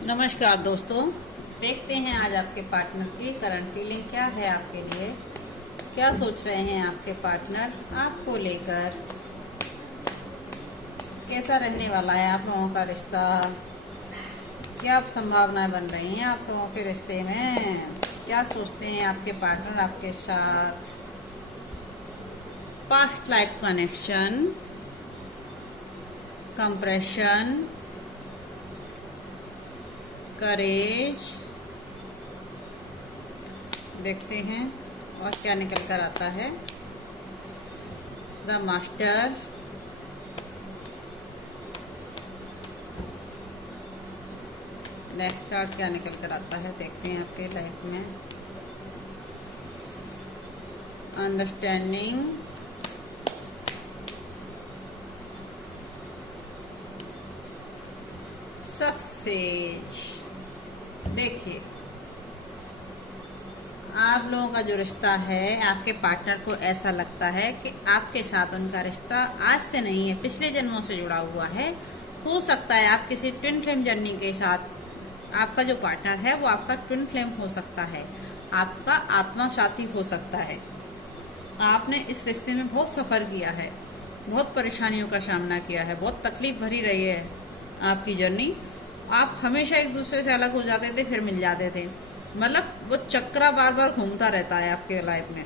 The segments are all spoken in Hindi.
नमस्कार दोस्तों, देखते हैं आज आपके पार्टनर की करंट फीलिंग क्या है आपके लिए। क्या सोच रहे हैं आपके पार्टनर आपको लेकर, कैसा रहने वाला है आप लोगों का रिश्ता, क्या संभावनाएं बन रही हैं आप लोगों के रिश्ते में, क्या सोचते हैं आपके पार्टनर आपके साथ। पास्ट लाइफ कनेक्शन, कंप्रेशन, करेज, देखते हैं और क्या निकल कर आता है। द मास्टर, नेक्स्ट कार्ड क्या निकल कर आता है, देखते हैं आपके लाइफ में। Understanding, success. देखिए, आप लोगों का जो रिश्ता है, आपके पार्टनर को ऐसा लगता है कि आपके साथ उनका रिश्ता आज से नहीं है, पिछले जन्मों से जुड़ा हुआ है। हो सकता है आप किसी ट्विन फ्लेम जर्नी के साथ, आपका जो पार्टनर है वो आपका ट्विन फ्लेम हो सकता है, आपका आत्मा साथी हो सकता है। आपने इस रिश्ते में बहुत सफ़र किया है, बहुत परेशानियों का सामना किया है, बहुत तकलीफ भरी रही है आपकी जर्नी। आप हमेशा एक दूसरे से अलग हो जाते थे, फिर मिल जाते थे, मतलब वो चक्रा बार बार घूमता रहता है आपके लाइफ में।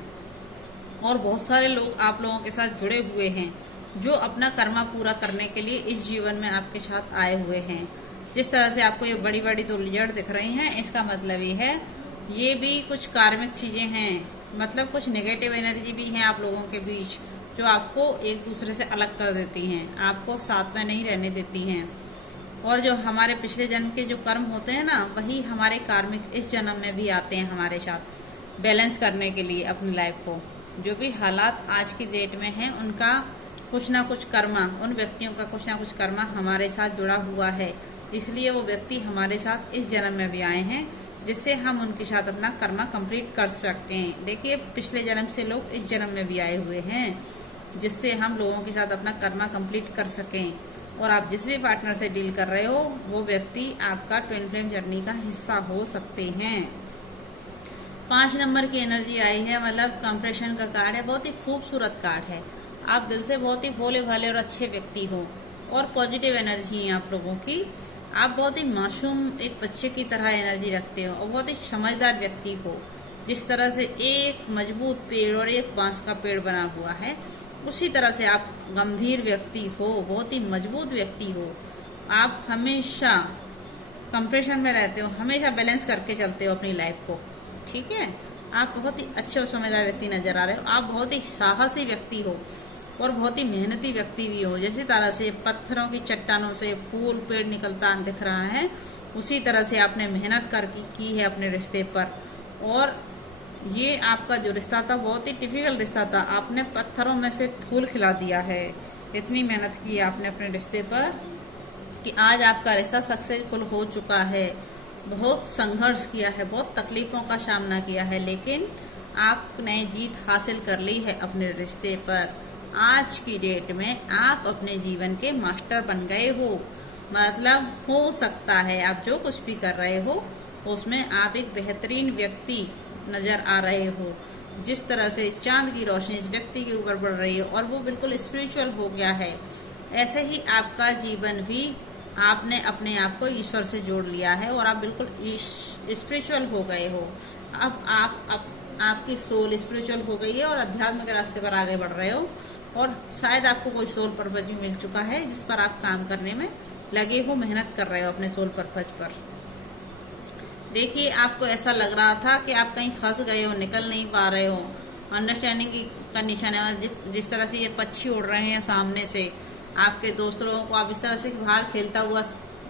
और बहुत सारे लोग आप लोगों के साथ जुड़े हुए हैं जो अपना कर्मा पूरा करने के लिए इस जीवन में आपके साथ आए हुए हैं। जिस तरह से आपको ये बड़ी बड़ी दो लिजर्ड दिख रही हैं, इसका मतलब ये है ये भी कुछ कार्मिक चीज़ें हैं, मतलब कुछ नेगेटिव एनर्जी भी हैं आप लोगों के बीच जो आपको एक दूसरे से अलग कर देती हैं, आपको साथ में नहीं रहने देती हैं। और जो हमारे पिछले जन्म के जो कर्म होते हैं ना, वही हमारे कार्मिक इस जन्म में भी आते हैं हमारे साथ बैलेंस करने के लिए अपनी लाइफ को। जो भी हालात आज की डेट में हैं, उनका कुछ ना कुछ कर्मा, उन व्यक्तियों का कुछ ना कुछ कर्मा हमारे साथ जुड़ा हुआ है, इसलिए वो व्यक्ति हमारे साथ इस जन्म में भी आए हैं, जिससे हम उनके साथ अपना कर्मा कंप्लीट कर सकें। देखिए, पिछले जन्म से लोग इस जन्म में भी आए हुए हैं, जिससे हम लोगों के साथ अपना कर्मा कंप्लीट कर सकें। और आप जिस भी पार्टनर से डील कर रहे हो, वो व्यक्ति आपका ट्विन फ्लेम जर्नी का हिस्सा हो सकते हैं। 5 नंबर की एनर्जी आई है, मतलब कंप्रेशन का कार्ड है, बहुत ही खूबसूरत कार्ड है। आप दिल से बहुत ही भोले भाले और अच्छे व्यक्ति हो और पॉजिटिव एनर्जी है आप लोगों की। आप बहुत ही मासूम एक बच्चे की तरह एनर्जी रखते हो और बहुत ही समझदार व्यक्ति हो। जिस तरह से एक मजबूत पेड़ और एक बांस का पेड़ बना हुआ है, उसी तरह से आप गंभीर व्यक्ति हो, बहुत ही मजबूत व्यक्ति हो। आप हमेशा कंप्रेशन में रहते हो, हमेशा बैलेंस करके चलते हो अपनी लाइफ को, ठीक है। आप बहुत ही अच्छे और समझदार व्यक्ति नजर आ रहे हो। आप बहुत ही साहसी व्यक्ति हो और बहुत ही मेहनती व्यक्ति भी हो। जैसे तरह से पत्थरों की चट्टानों से फूल पेड़ निकलता दिख रहा है, उसी तरह से आपने मेहनत करके की है अपने रिश्ते पर। और ये आपका जो रिश्ता था बहुत ही टिपिकल रिश्ता था, आपने पत्थरों में से फूल खिला दिया है। इतनी मेहनत की आपने अपने रिश्ते पर कि आज आपका रिश्ता सक्सेसफुल हो चुका है। बहुत संघर्ष किया है, बहुत तकलीफ़ों का सामना किया है, लेकिन आपने जीत हासिल कर ली है अपने रिश्ते पर। आज की डेट में आप अपने जीवन के मास्टर बन गए हो, मतलब हो सकता है आप जो कुछ भी कर रहे हो उसमें आप एक बेहतरीन व्यक्ति नज़र आ रहे हो। जिस तरह से चांद की रोशनी इस व्यक्ति के ऊपर पड़ रही है और वो बिल्कुल स्पिरिचुअल हो गया है, ऐसे ही आपका जीवन भी आपने अपने आप को ईश्वर से जोड़ लिया है और आप बिल्कुल स्पिरिचुअल हो गए हो। अब आपकी सोल स्पिरिचुअल हो गई है और अध्यात्म के रास्ते पर आगे बढ़ रहे हो। और शायद आपको कोई सोल पर्पज भी मिल चुका है जिस पर आप काम करने में लगे हो, मेहनत कर रहे हो अपने सोल पर्पज पर। देखिए, आपको ऐसा लग रहा था कि आप कहीं फंस गए हो, निकल नहीं पा रहे हो। अंडरस्टैंडिंग की कंडीशन है। जिस तरह से ये पक्षी उड़ रहे हैं सामने से, आपके दोस्त लोगों को आप इस तरह से बाहर खेलता हुआ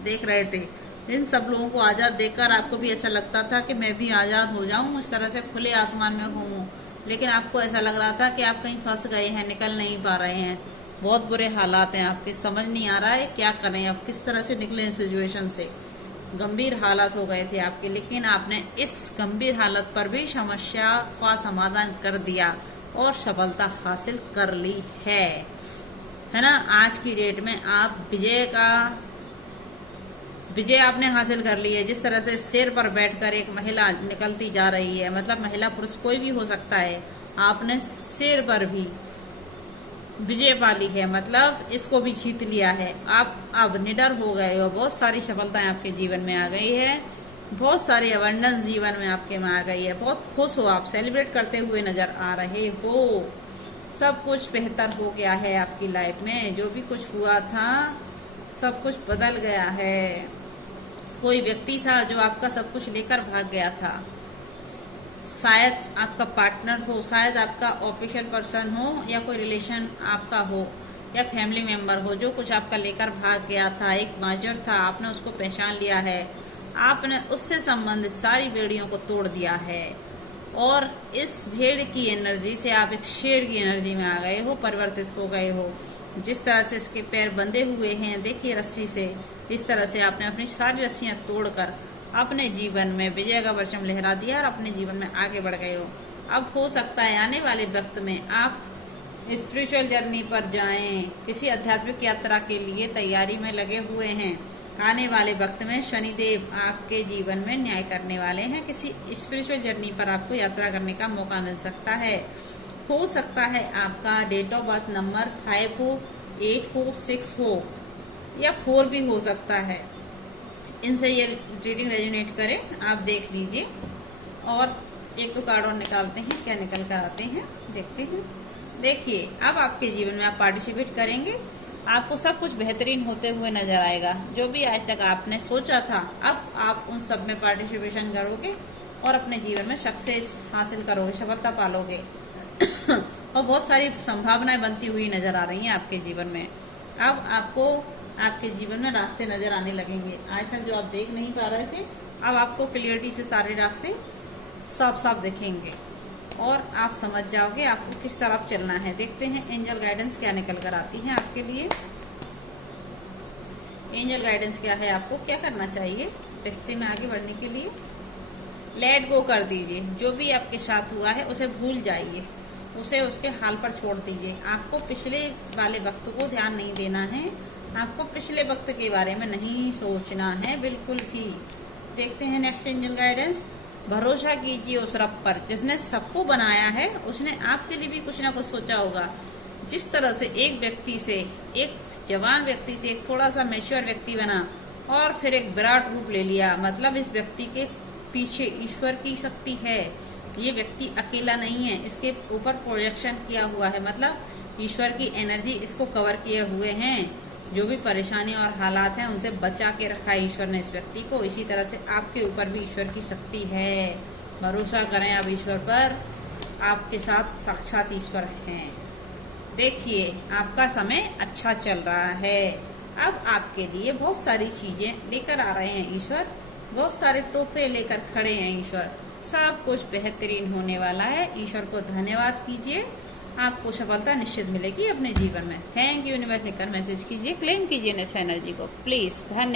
देख रहे थे। इन सब लोगों को आज़ाद देखकर आपको भी ऐसा लगता था कि मैं भी आज़ाद हो जाऊं, इस तरह से खुले आसमान में घूमूं। लेकिन आपको ऐसा लग रहा था कि आप कहीं फंस गए हैं, निकल नहीं पा रहे हैं, बहुत बुरे हालात हैं आपके, समझ नहीं आ रहा है क्या करें, आप किस तरह से निकलें इस सिचुएशन से। गंभीर हालात हो गए थे आपके, लेकिन आपने इस गंभीर हालत पर भी समस्या का समाधान कर दिया और सफलता हासिल कर ली है ना। आज की डेट में आप विजय का विजय आपने हासिल कर ली है। जिस तरह से शेर पर बैठकर एक महिला निकलती जा रही है, मतलब महिला पुरुष कोई भी हो सकता है, आपने शेर पर भी विजय पा ली है, मतलब इसको भी जीत लिया है। आप अब निडर हो गए हो, बहुत सारी सफलताएं आपके जीवन में आ गई है, बहुत सारी अबंडेंस जीवन में आपके में आ गई है, बहुत खुश हो, आप सेलिब्रेट करते हुए नजर आ रहे हो। सब कुछ बेहतर हो गया है आपकी लाइफ में, जो भी कुछ हुआ था सब कुछ बदल गया है। कोई व्यक्ति था जो आपका सब कुछ लेकर भाग गया था, शायद आपका पार्टनर हो, शायद आपका ऑफिशियल पर्सन हो, या कोई रिलेशन आपका हो, या फैमिली मेम्बर हो, जो कुछ आपका लेकर भाग गया था। एक माजर था, आपने उसको पहचान लिया है, आपने उससे संबंधित सारी बेड़ियों को तोड़ दिया है, और इस भेड़ की एनर्जी से आप एक शेर की एनर्जी में आ गए हो, परिवर्तित हो गए हो। जिस तरह से इसके पैर बंधे हुए हैं, देखिए रस्सी से, इस तरह से आपने अपनी सारी रस्सियां तोड़कर अपने जीवन में विजय का परचम लहरा दिया और अपने जीवन में आगे बढ़ गए हो। अब हो सकता है आने वाले वक्त में आप स्पिरिचुअल जर्नी पर जाएं, किसी आध्यात्मिक यात्रा के लिए तैयारी में लगे हुए हैं। आने वाले वक्त में शनिदेव आपके जीवन में न्याय करने वाले हैं, किसी स्पिरिचुअल जर्नी पर आपको यात्रा करने का मौका मिल सकता है। हो सकता है आपका डेट ऑफ बर्थ नंबर 5 हो, 8 हो, 6 हो, या 4 भी हो सकता है। इनसे ये रीडिंग रेजोनेट करे, आप देख लीजिए। और एक दो कार्ड और निकालते हैं, क्या निकल कर आते हैं देखते हैं। देखिए, अब आपके जीवन में आप पार्टिसिपेट करेंगे, आपको सब कुछ बेहतरीन होते हुए नजर आएगा। जो भी आज तक आपने सोचा था, अब आप उन सब में पार्टिसिपेशन करोगे और अपने जीवन में सक्सेस हासिल करोगे, सफलता पालोगे। और बहुत सारी संभावनाएं बनती हुई नजर आ रही हैं आपके जीवन में। अब आपको आपके जीवन में रास्ते नजर आने लगेंगे। आज तक जो आप देख नहीं पा रहे थे, अब आपको क्लियरिटी से सारे रास्ते साफ साफ दिखेंगे और आप समझ जाओगे आपको किस तरफ चलना है। देखते हैं एंजल गाइडेंस क्या निकल कर आती है आपके लिए। एंजल गाइडेंस क्या है, आपको क्या करना चाहिए रिश्ते में आगे बढ़ने के लिए। लेट गो कर दीजिए, जो भी आपके साथ हुआ है उसे भूल जाइए, उसे उसके हाल पर छोड़ दीजिए। आपको पिछले वाले वक्त को ध्यान नहीं देना है, आपको पिछले वक्त के बारे में नहीं सोचना है बिल्कुल भी। देखते हैं नेक्स्ट एंजल गाइडेंस। भरोसा कीजिए उस रब पर जिसने सबको बनाया है, उसने आपके लिए भी कुछ ना कुछ सोचा होगा। जिस तरह से एक व्यक्ति से, एक जवान व्यक्ति से एक थोड़ा सा मैच्योर व्यक्ति बना और फिर एक विराट रूप ले लिया, मतलब इस व्यक्ति के पीछे ईश्वर की शक्ति है। ये व्यक्ति अकेला नहीं है, इसके ऊपर प्रोजेक्शन किया हुआ है, मतलब ईश्वर की एनर्जी इसको कवर किए हुए हैं। जो भी परेशानी और हालात हैं उनसे बचा के रखा है ईश्वर ने इस व्यक्ति को। इसी तरह से आपके ऊपर भी ईश्वर की शक्ति है। भरोसा करें आप ईश्वर पर, आपके साथ साक्षात ईश्वर हैं। देखिए, आपका समय अच्छा चल रहा है। अब आपके लिए बहुत सारी चीज़ें लेकर आ रहे हैं ईश्वर, बहुत सारे तोहफे लेकर खड़े हैं ईश्वर। सब कुछ बेहतरीन होने वाला है। ईश्वर को धन्यवाद कीजिए, आपको सफलता निश्चित मिलेगी अपने जीवन में। थैंक यू यूनिवर्स लिखकर मैसेज कीजिए, क्लेम कीजिए इस एनर्जी को प्लीज़। धन्यवाद।